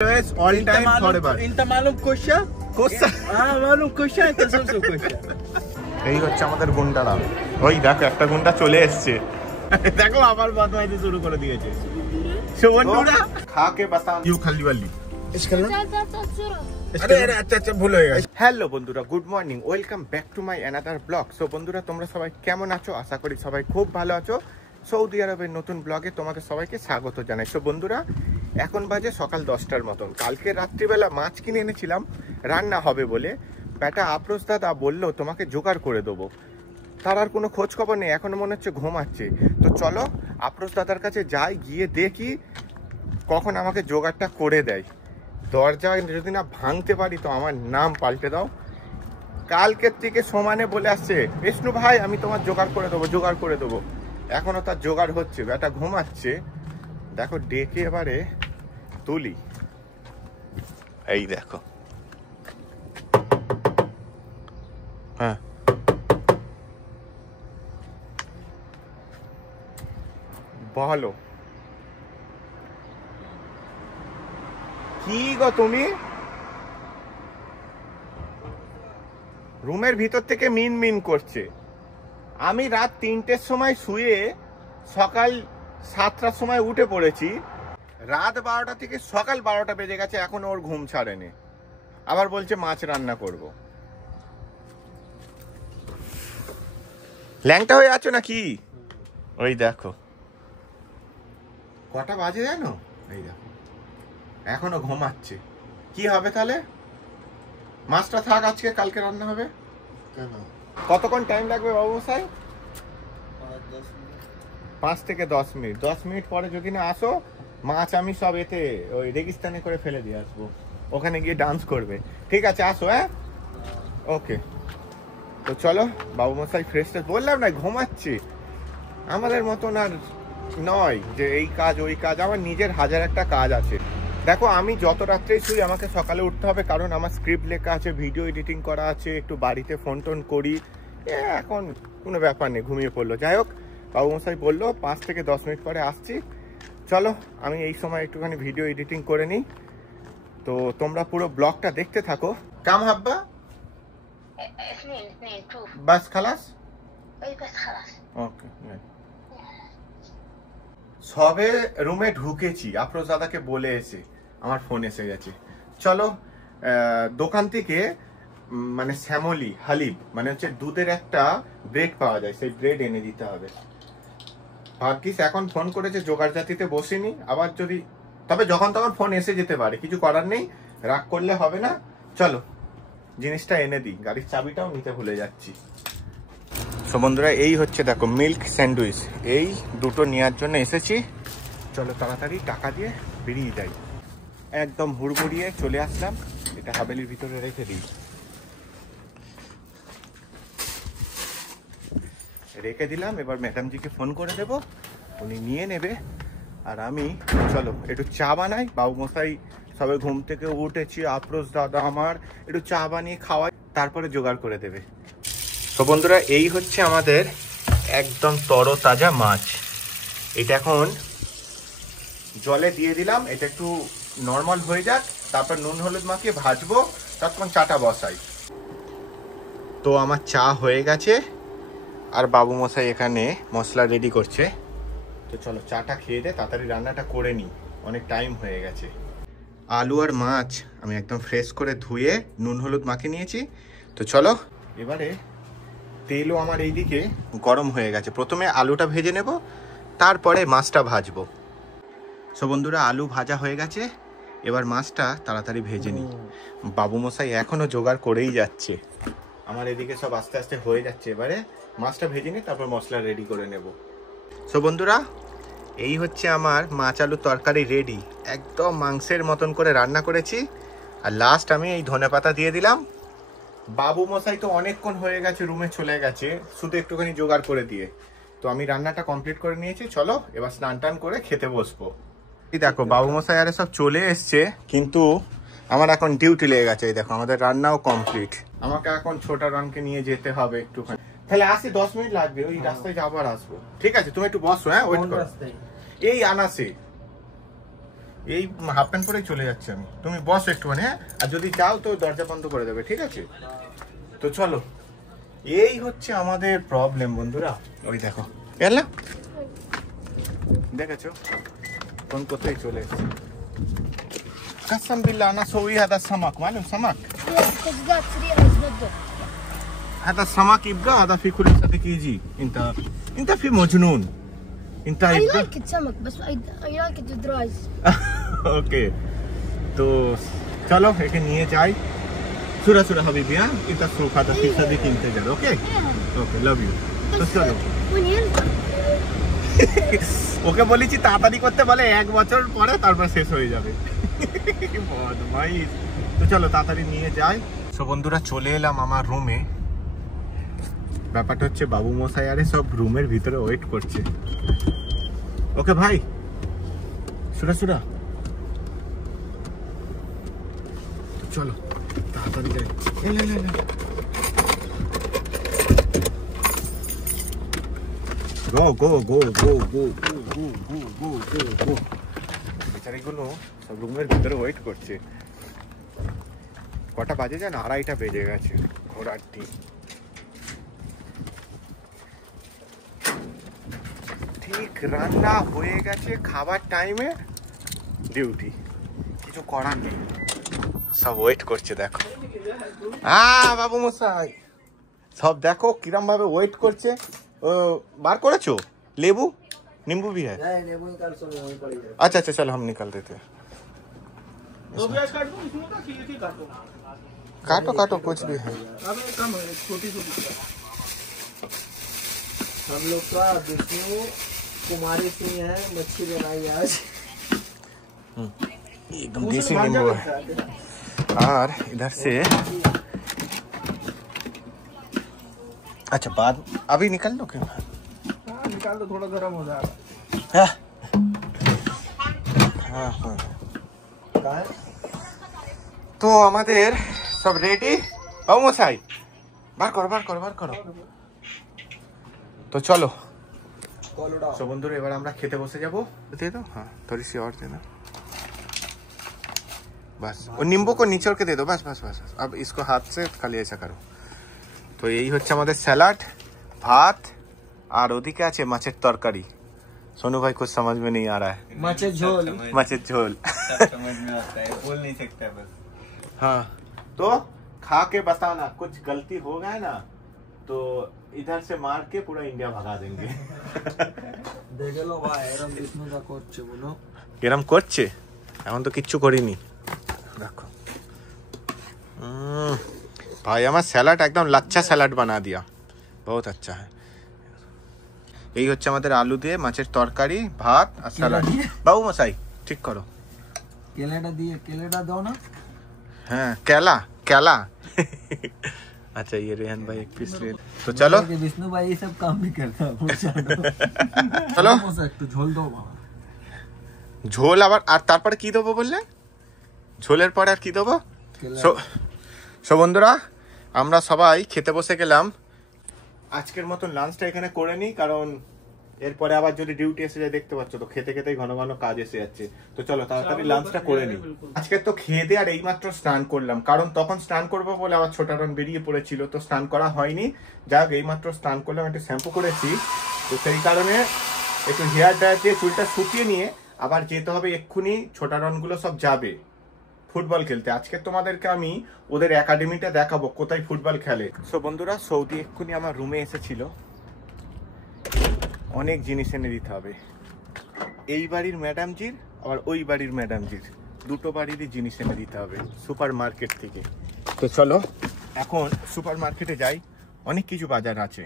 All time forever. Inta malum kosha? Kosha? Malum kosha, kasam so kosha. এই হচ্ছে আমাদের গুন্ডারা। ওই দেখো একটা গুন্ডা চলে এসেছে। দেখো আবার বদমাইশি শুরু করে দিয়েছে। সো বন্ধুরা খা কে বাতান ইউ খালি वाली। इसका ना আরে আচ্ছা ভুল হয়ে গেছে। হ্যালো বন্ধুরা, good morning, welcome back to my another blog. So বন্ধুরা তোমরা সবাই কেমন আছো? আশা করি সবাই খুব ভালো আছো। সৌদি আরবের নতুন ব্লগে তোমাদের সবাইকে স্বাগত জানাই। সো বন্ধুরা এখন বাজে সকাল 10টার মতন। কালকে রাত্রিবেলা মাছ কিনে এনেছিলাম রান্না হবে বলে। বেটা আফরোজ দাদা বললো তোমাকে জোগাড় করে দেবো। তার আর কোনো খোঁজ খবর নেই, এখনো মনে হচ্ছে ঘুমাচ্ছে। তো চলো আফরোজ দাদার কাছে যাই, গিয়ে দেখি কখন আমাকে জোগাড়টা করে দেয়। দরজা যদি না ভাঙতে পারি তো আমার নাম পাল্টে দাও। কালকের থেকে সমানে বলে আসছে বিষ্ণু ভাই আমি তোমার জোগাড় করে দেবো। এখনো তার জোগাড় হচ্ছে, বেটা ঘুমাচ্ছে। দেখো ডেকে এবারে তুলি। এই দেখো, হ্যাঁ বলো কি গো তুমি? রুমের ভিতর থেকে মিন মিন করছে। আমি রাত 3টের সময় শুয়ে সকাল 7টার সময় উঠে পড়েছি। রাত 12টা থেকে সকাল 12টা বেজে গেছে, এখনো ওর ঘুম ছাড়েনি। আবার বলছে মাছ রান্না করব। ল্যাংটা হয়ে আছো নাকি? ওই দেখো কটা বাজে জানো? এই দেখো এখনো ঘুমাচ্ছে। কি হবে তাহলে? মাছটা থাক, আজকে কালকে রান্না হবে। কতক্ষণ টাইম লাগবে বাবু মশাই? 5 থেকে 10 মিনিট। 10 মিনিট পরে যদি না আসো, মাছ আমি সব এতে ওই রেগিস্তানে করে ফেলে দিয়ে আসবো। ওখানে গিয়ে ডান্স করবে। ঠিক আছে আসো। হ্যাঁ ওকে। তো চলো বাবু মশাই ফ্রেশ বললাম না ঘুমাচ্ছে। আমাদের মতন আর নয় যে এই কাজ ওই কাজ, আমার নিজের হাজার একটা কাজ আছে। দেখো আমি যত রাত্রেই শুই আমাকে সকালে উঠতে হবে, কারণ আমার স্ক্রিপ্ট লেখা আছে, ভিডিও এডিটিং করা আছে, একটু বাড়িতে ফোন টোন করি। এখন কোনো ব্যাপার নেই, ঘুমিয়ে পড়লো। যাই হোক বাবু মশাই বললো 5 থেকে 10 মিনিট পরে আসছি। চলো আমি এই সময় একটুখানি ভিডিও এডিটিং করে নিই। তো তোমরা পুরো ব্লগটা দেখতে থাকো। কাম হাব্বা বাস খালাস ওকে। সবে রুমে ঢুকেছি, আফরোজ দাদাকে বলে এসে আমার ফোন এসে গেছে। চলো দোকান থেকে মানে শ্যামলি হালিব মানে হচ্ছে দুধের একটা ব্রেড পাওয়া যায়, সেই ব্রেড এনে দিতে হবে। ভাগ্যিস এখন ফোন করেছে, জোগাড় জাতিতে বসিনি। আবার যদি তবে যখন তখন ফোন এসে যেতে পারে, কিছু করার নেই, রাগ করলে হবে না। চলো জিনিসটা এনে দিই, গাড়ির চাবিটাও নিতে ভুলে যাচ্ছি। সো বন্ধুরা এই হচ্ছে দেখো মিল্ক স্যান্ডউইচ, এই দুটো নেওয়ার জন্য এসেছি। চলো তাড়াতাড়ি টাকা দিয়ে বেরিয়ে যাই। একদম হুড়মুড়িয়ে চলে আসলাম। এটা হাবেলির ভিতরে রেখে দিই, রেখে দিলাম। এবার ম্যাডামজিকে ফোন করে দেব, উনি নিয়ে নেবে। আর আমি চলো একটু চা বানাই। বাবু মশাই সবে ঘুম থেকে উঠেছি, আফরোজ দাদা আমার একটু চা বানিয়ে খাওয়াই, তারপরে জোগাড় করে দেবে। তো বন্ধুরা এই হচ্ছে আমাদের একদম তরতাজা মাছ। এটা এখন জলে দিয়ে দিলাম, এটা একটু নর্মাল হয়ে যাক, তারপর নুন হলুদ মাখিয়ে ভাজবো, ততক্ষণ চাটা বসাই। তো আমার চা হয়ে গেছে আর বাবু মশাই এখানে মশলা রেডি করছে। তো চলো চাটা খেয়ে দে, তাড়াতাড়ি রান্নাটা করে নিই, অনেক টাইম হয়ে গেছে। আলু আর মাছ আমি একদম ফ্রেশ করে ধুয়ে নুন হলুদ মাখিয়ে নিয়েছি। তো চলো এবারে তেলও আমার এইদিকে গরম হয়ে গেছে, প্রথমে আলুটা ভেজে নেব, তারপরে মাছটা ভাজবো। সো বন্ধুরা আলু ভাজা হয়ে গেছে, এবার মাছটা তাড়াতাড়ি ভেজে নিই। বাবু মশাই এখনো জোগাড় করেই যাচ্ছে, আমার এদিকে সব আস্তে আস্তে হয়ে যাচ্ছে। এবারে মাছটা ভেজে নিই, তারপর মশলা রেডি করে নেব। সো বন্ধুরা এই হচ্ছে আমার মাছ আলু তরকারি রেডি, একদম মাংসের মতন করে রান্না করেছি। আর লাস্ট আমি এই ধনেপাতা দিয়ে দিলাম। বাবু মশাই তো অনেকক্ষণ হয়ে গেছে রুমে চলে গেছে, শুধু একটুখানি জোগাড় করে দিয়ে। তো আমি রান্নাটা কমপ্লিট করে নিয়েছি, চলো এবার স্নান টান করে খেতে বসবো। এই দেখো বাবু মশাই আরে সব চলে এসছে, কিন্তু আমার এখন ডিউটি লেগে গেছে। এই দেখো আমাদের রান্নাও কমপ্লিট, আমাকে এখন ছোটা রানকে নিয়ে যেতে হবে একটুখানি। তাহলে আসি 10 মিনিট লাগবে, ওই রাস্তায় যাবো আর আসবো। ঠিক আছে তুমি একটু বসো, হ্যাঁ ওয়েট করো। এই আনাসে এই হাফ প্যান্ট পরেই চলে যাচ্ছে আমি, তুমি বস একটুখানি, হ্যাঁ? আর যদি চাও তো দরজা বন্ধ করে দেবে, ঠিক আছে? তো চলো, এই হচ্ছে আমাদের প্রবলেম বন্ধুরা। ওই দেখো এলা, দেখেছো কোন কোথায় চলে এসেছে। قسم بالله انا اسوي هذا السمك معلوم سمك تسقط سريع وتنضف. هذا السمك يبقى هذا في كل سنه يجي. انت في مجنون انت I يبقى like it سمك بس I like it with rice. ওকে, তো চলো একে নিয়ে যাই। সুরা সুরা হাবিবি, হ্যাঁ? এটা সোফাটা ফিসা দিয়ে কিনতে যাবে, ওকে? ওকে, লাভ ইউ। তো চলো, When you ওকে বলেছি তাড়াতাড়ি করতে, বলে 1 বছর পরে তারপর শেষ হয়ে যাবে। বদমাইশ। তো চলো তাড়াতাড়ি নিয়ে যাই। সো বন্ধুরা চলে এলাম আমার রুমে। ব্যাপারটা হচ্ছে বাবু মশাই আরে সব রুমের ভিতরে ওয়েট করছে। ওকে ভাই, সুরা সুরা, তো চলো তাড়াতাড়ি যাই। গো গো গো গো গো গো গো গো গো গো গো। বেচারিগুলো সব রুমের ভিতরে ওয়েট করছে। কটা বাজে জানো? 2:30 বেজে গেছে। ঘোড়ার ডিম। ঠিক রান্না হয়ে গেছে, খাবার টাইমে ডিউটি, কিছু করার নেই, সব ওয়েট করছে। দেখো বাবু মশাই সব দেখো কিরম ভাবে ওয়েট করছে। বার করেছো লেবু? नींबू भी है? नहीं नींबू निकाल सो नहीं पड़ी है। अच्छा अच्छा चलो हम निकाल देते हैं। दो प्याज काट दूं इसमें का ठीक काटो। काटो काटो कुछ भी है। अब ये कम है, छोटी छोटी। हम लोग का विष्णु कुमारी सिंह है, मच्छी बनाई आज। एकदम देसी नींबू है। और इधर से अच्छा बाद अभी निकल लो क्या? हाँ निकाल दो, थोड़ा गर्म हो जाएगा। हाँ हाँ हाँ। তো আমাদের সব রেডি বাবু মশাই, বার করো বার করো বার করো। তো চলো সব বন্ধুরা এবার আমরা খেতে বসে যাবো। দিয়ে दो, हाँ थोड़ी सी और देना बस। और नींबू को नीचे के दे दो, बस बस बस। अब इसको हाथ से खाली ऐसा करो। তো এই হচ্ছে আমাদের স্যালাড, ভাত, আর ওদিকে আছে মাছের তরকারি। सोनू भाई कुछ समझ में नहीं आ रहा है। माचे झोल, माचिस झोल समझ में आता है, बोल नहीं सकता बस। हाँ तो खा के बताना, कुछ गलती हो गया ना तो इधर से मार के पूरा इंडिया भगा देंगे। দেখে লো ভাই এরকম বিষ্ণু যা করছে বলো। এরম করছে, এখন তো কিচ্ছু করিনি। দেখো भाई আমার স্যালাড একদম লাচ্ছা স্যালাড বানা দিয়া, বহুত আচ্ছা है। এই হচ্ছে আমাদের আলু দিয়ে মাছের তরকারি, ভাত আর স্যালাড। বাবু মশাই ঠিক করো। কেলেটা দিয়ে কেলেটা দাও না। हाँ केला केला। अच्छा ये रेहान भाई एक पीस ले। तो चलो विष्णु भाई ये सब काम भी करता है। চলো একটু ঝোল দাও বাবা। ঝোল আবার আর তারপরে কি দেবো বললে? ঝোলের পরে আর কি দেবো? সো বন্ধুরা আমরা সবাই খেতে বসে গেলাম। আজকের মতন লাঞ্চটা এখানে করে নিই, কারণ এরপরে আবার যদি ডিউটি এসে যায় দেখতে পাচ্ছ তো খেতে খেতেই ঘন ঘন কাজ এসে যাচ্ছে। তো চলো তাড়াতাড়ি লাঞ্চটা করে নিই। আজকে তো খেয়ে দিয়ে আর এইমাত্র স্নান করলাম, কারণ তখন স্নান করবো বলে আবার ছোটারন বেরিয়ে পড়েছিল, তো স্নান করা হয়নি। যাই হোক এইমাত্র স্নান করলাম, একটু শ্যাম্পু করেছি, তো সেই কারণে একটু হেয়ার ড্রায়ার দিয়ে চুলটা শুকিয়ে নিয়ে আবার যেতে হবে এক্ষুনি। ছোটারনগুলো সব যাবে ফুটবল খেলতে। আজকে তোমাদেরকে আমি ওদের একাডেমিটা দেখাবো কোথায় ফুটবল খেলে। সো বন্ধুরা সৌদি এক্ষুনি আমার রুমে এসেছিল, অনেক জিনিস এনে দিতে হবে। এই বাড়ির ম্যাডামজির আবার ওই বাড়ির ম্যাডামজির, দুটো বাড়িরই জিনিস এনে দিতে হবে সুপার মার্কেট থেকে। তো চলো এখন সুপার মার্কেটে যাই, অনেক কিছু বাজার আছে।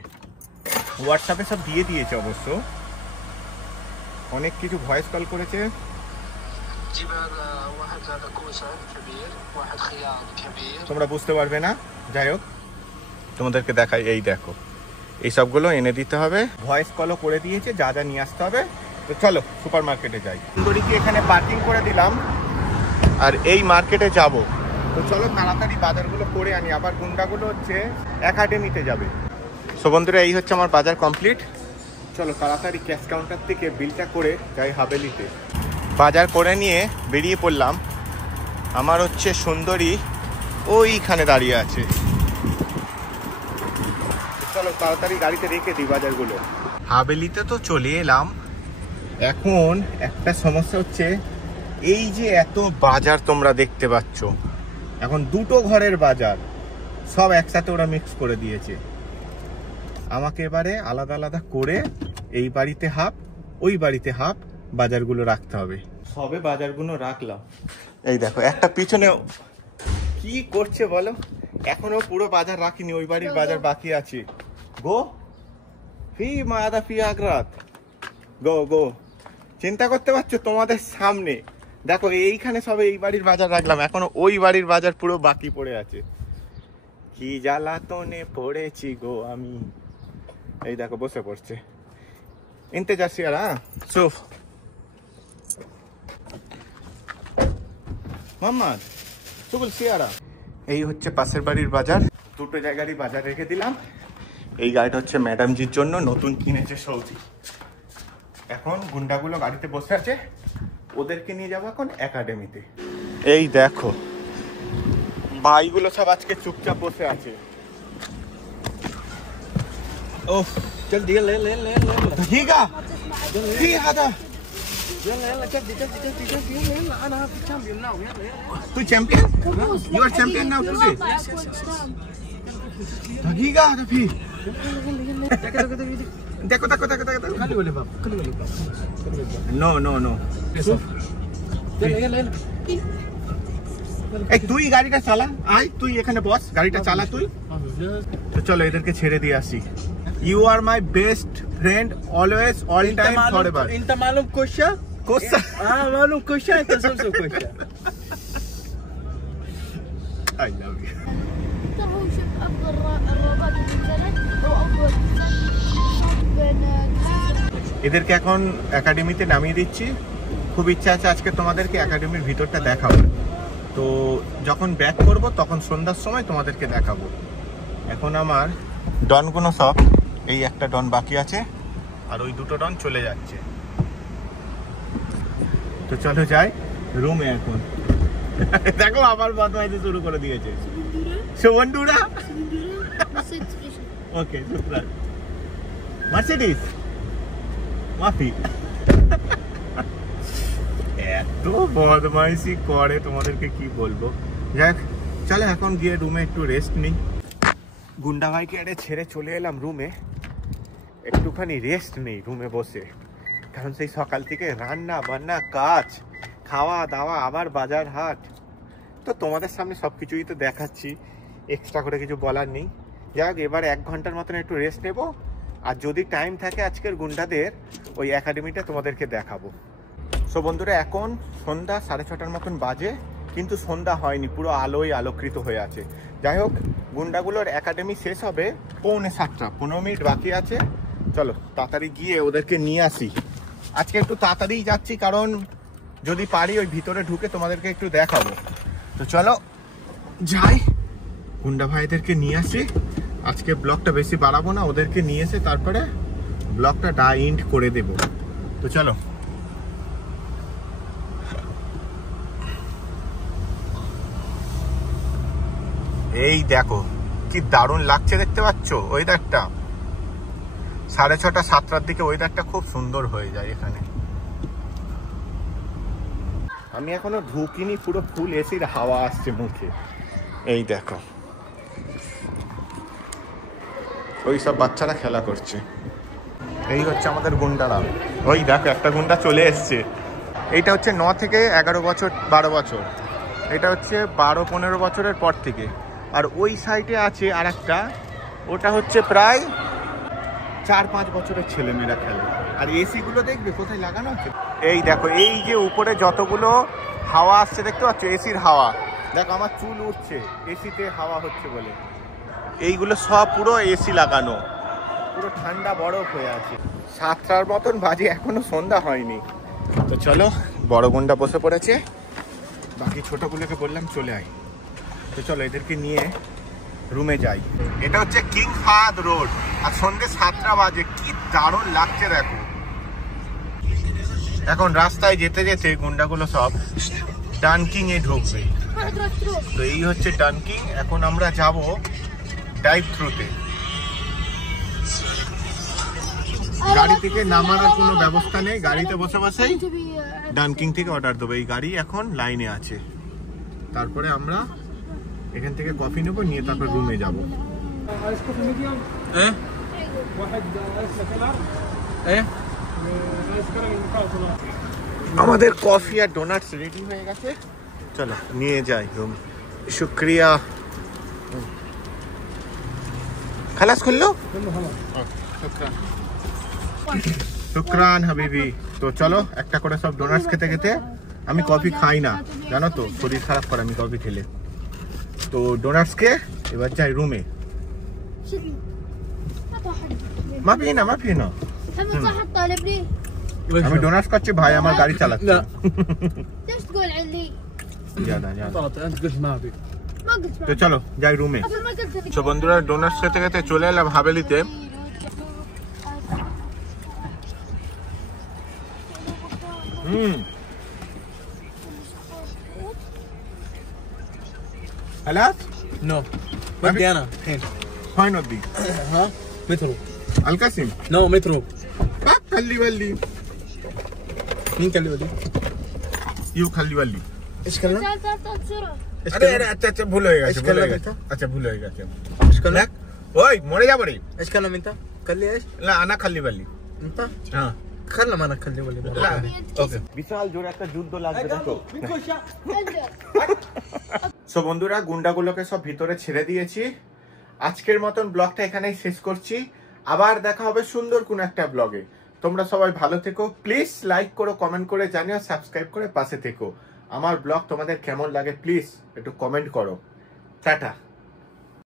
হোয়াটসঅ্যাপে সব দিয়ে দিয়েছে অবশ্য, অনেক কিছু ভয়েস কল করেছে। তোমরা বুঝতে পারবে না, যাই হোক তোমাদেরকে দেখাই। এই দেখো এই সবগুলো এনে দিতে হবে, ভয়েস কলও করে দিয়েছে, যা যা নিয়ে আসতে হবে। তো চলো সুপার মার্কেটে যাই। সুন্দরীকে এখানে পার্কিং করে দিলাম আর এই মার্কেটে যাব। তো চলো তাড়াতাড়ি বাজারগুলো করে আনি, আবার গুন্ডাগুলো হচ্ছে একাডেমিতে যাবে। সো বন্ধুরা এই হচ্ছে আমার বাজার কমপ্লিট। চলো তাড়াতাড়ি ক্যাশ কাউন্টার থেকে বিলটা করে যাই হাভেলিতে। বাজার করে নিয়ে বেরিয়ে পড়লাম। আমার হচ্ছে সুন্দরী ওইখানে দাঁড়িয়ে আছে। চলো তাড়াতাড়ি গাড়িতে রেখে দিই বাজারগুলো। হাভেলিতে তো চলে এলাম। এখন একটা সমস্যা হচ্ছে, এই যে এত বাজার তোমরা দেখতে পাচ্ছ, এখন দুটো ঘরের বাজার সব একসাথে ওরা মিক্স করে দিয়েছে। আমাকে এবারে আলাদা আলাদা করে এই বাড়িতে হাফ, ওই বাড়িতে হাফ বাজারগুলো রাখতে হবে। সবে বাজারগুলো রাখলাম। এই দেখো একটা পিছনে কি করছে বলো, এখনো পুরো বাজার রাখিনি, ওই বাড়ির বাজার বাকি আছে। গো ফি মাদা ফি আগরাত, গো গো। চিন্তা করতে পারছো তোমাদের সামনে দেখো, এইখানে সবে এই বাড়ির বাজার রাখলাম, এখনো ওই বাড়ির বাজার পুরো বাকি পড়ে আছে। কি জ্বালাতনে পড়েছি গো আমি। এই দেখো বসে পড়ছে ইন্তেজার সিয়ারা সুফ মোহাম্মদ সুবুল সিয়ারা। এই হচ্ছে পাশের বাড়ির বাজার, দুটো জায়গারই বাজার রেখে দিলাম। এই গাড়িটা হচ্ছে ম্যাডামজির জন্য, নতুন কিনেছে সৌদি। এখন গুন্ডাগুলো গাড়িতে বসে আছে, ওদেরকে নিয়ে যাবো এখন একাডেমিতে। এই দেখো ভাইগুলো সব আজকে চুপচাপ বসে আছে। اوف جلدي يلا يلا يلا يلا يلا دقيقة في هذا يلا يلا جلدي جلدي جلدي جلدي يلا يلا انا في الشامبيون ناو يلا يلا تو champion? You are champion now today? دقيقة هذا في देखो देखो देखो देखो خلي ولي بابا خلي ولي بابا No no no شوف يلا يلا يلا এই তুই গাড়িটা চালা, আয় তুই এখানে বস, গাড়িটা চালা তুই। তো চলো এদেরকে ছেড়ে দিয়ে আসি। You are my best friend always all time forever. انت معلوم كوشا কোসা معلوم كوشا انت سمسم كوشا আই লাভ ইউ। ترى هو شوف افضل الرابط في البلد هو افضل بين এদেরকে এখন একাডেমিতে নামিয়ে দিচ্ছি। খুব ইচ্ছা আছে আজকে তোমাদেরকে একাডেমির ভিতরটা দেখাবো। তো যখন ব্যাক করব তখন সন্ধ্যার সময় তোমাদেরকে দেখাবো। এখন আমার ডনগুলো সব, এই একটা ডন বাকি আছে আর ওই দুটো ডন চলে যাচ্ছে। তো চলো যাই রুমে এখন। দেখো আবার বদমাইশি শুরু করে দিয়েছে সুবন্ধুরা। ওকে শুক্রান মার্সিডিজ মাফি। এত বদমাইশি করে তোমাদেরকে কি বলবো। যাক চলো এখন গিয়ে রুমে একটু রেস্ট নিই। গুন্ডা ভাইকে আরে ছেড়ে চলে এলাম রুমে, একটুখানি রেস্ট নেই রুমে বসে, কারণ সেই সকাল থেকে রান্না বান্না কাজ খাওয়া দাওয়া আবার বাজার হাট। তো তোমাদের সামনে সব কিছুই তো দেখাচ্ছি, এক্সট্রা করে কিছু বলার নেই। যাক এবার 1 ঘন্টার মতন একটু রেস্ট নেব, আর যদি টাইম থাকে আজকের গুন্ডাদের ওই একাডেমিটা তোমাদেরকে দেখাবো। সো বন্ধুরা এখন সন্ধ্যা 6:30টার মতন বাজে, কিন্তু সন্ধ্যা হয়নি, পুরো আলোয় আলোকৃত হয়ে আছে। যাই হোক গুন্ডাগুলোর একাডেমি শেষ হবে 6:45, 15 মিনিট বাকি আছে। চলো তাড়াতাড়ি গিয়ে ওদেরকে নিয়ে আসি। আজকে একটু তাড়াতাড়ি যাচ্ছি, কারণ যদি পারি ওই ভিতরে ঢুকে তোমাদেরকে একটু দেখাবো। তো চলো যাই, গুন্ডা ভাইদেরকে নিয়ে আসি। আজকে ব্লগটা বেশি বাড়াবো না, ওদেরকে নিয়ে এসে তারপরে ব্লগটা এন্ড করে দেব। তো চলো এই দেখো কি দারুণ লাগছে, দেখতে পাচ্ছ ওয়েদারটা। 6:30 7টার দিকে ওয়েদারটা খুব সুন্দর হয়ে যায় এখানে। আমি এখনো ঢুকিনি, পুরো ফুল এসির হাওয়া আসছে মুখে। এই দেখো ওই সব বাচ্চারা খেলা করছে। এই হচ্ছে আমাদের গুন্ডারা। ওই দেখো একটা গুন্ডা চলে এসছে। এইটা হচ্ছে 9 থেকে 11 বছর 12 বছর, এটা হচ্ছে 12-15 বছরের পর থেকে। আর ওই সাইডে আছে আর একটা, ওটা হচ্ছে প্রায় 4-5 বছরের ছেলেমেয়েরা খেলে। আর এসি গুলো দেখবে কোথায় লাগানো আছে। এই দেখো এই যে উপরে যতগুলো হাওয়া আসছে দেখতে পাচ্ছ, এসির হাওয়া। দেখো আমার চুল উঠছে, এসিতে হাওয়া হচ্ছে বলে। এইগুলো সব পুরো এসি লাগানো, পুরো ঠান্ডা বরফ হয়ে আছে। 7টার মতন বাজে, এখনো সন্ধ্যা হয়নি। তো চলো বড় গুন্ডা বসে পড়েছে, বাকি ছোটগুলোকে বললাম চলে আয়। তো চলো এদেরকে নিয়ে রুমে যাই। এটা হচ্ছে কিং ফাহাদ রোড, আর সন্ধ্যে 7টা বাজে। কি দারুণ লাগছে দেখো। এখন রাস্তায় যেতে যেতে গুন্ডাগুলো সব ডানকিং এ ঢুকবে। তো এই হচ্ছে ডানকিং। এখন আমরা যাব ড্রাইভ থ্রুতে। গাড়ি থেকে নামার আর কোনো ব্যবস্থা নেই, গাড়িতে বসে বসেই ডানকিং থেকে অর্ডার দেবো। এই গাড়ি এখন লাইনে আছে, তারপরে আমরা এখান থেকে কফি নেবো, নিয়ে তারপর রুমে যাব। আমাদের কফি আর ডোনাটস রেডি হয়ে গেছে, চলো নিয়ে যাই রুম। শুক্রিয়া। খালাস খুললো, শুক্রান হাবিবি। তো চলো একটা করে সব ডোনাটস খেতে খেতে, আমি কফি খাই না জানো তো, শরীর খারাপ করে আমি কফি খেলে। তো ডোনাটস কে এবার যাই রুমে। মা ফি না আমি ডোনাটস খাচ্ছি, ভাই আমার গাড়ি চালাচ্ছে। তো চলো যাই রুমে। তো বন্ধুরা ডোনাটস খেতে খেতে চলে এলাম হাভেলিতে। خلاص؟ نو ودي انا الحين. فاين ودي؟ ها مترو القاسم؟ نو مترو. خلي ولي. مين كان اللي ولي؟ يو خلي ولي. ايش كلام؟ अरे अच्छा भूल होएगा, ايش كلام انت؟ अच्छा भूल होएगा क्या? ايش كلام؟ ओए मोड़े जा बड़ी। ايش كلام انت؟ خلي ايش؟ لا انا خلي ولي। انت؟ हाँ خلنا ما انا خلي ولي مرة لا ثانية. ओके। বিশাল জোরে একটা যুদ্ধ লাগবে দেখো। সো বন্ধুরা গুন্ডাগুলোকে সব ভিতরে ছেড়ে দিয়েছি। আজকের মতন ব্লগটা এখানেই শেষ করছি। আবার দেখা হবে সুন্দর কোন একটা ব্লগে। তোমরা সবাই ভালো থেকো, প্লিজ লাইক করো, কমেন্ট করে জানিও, সাবস্ক্রাইব করে পাশে থেকো। আমার ব্লগ তোমাদের কেমন লাগে প্লিজ একটু কমেন্ট করো। টাটা।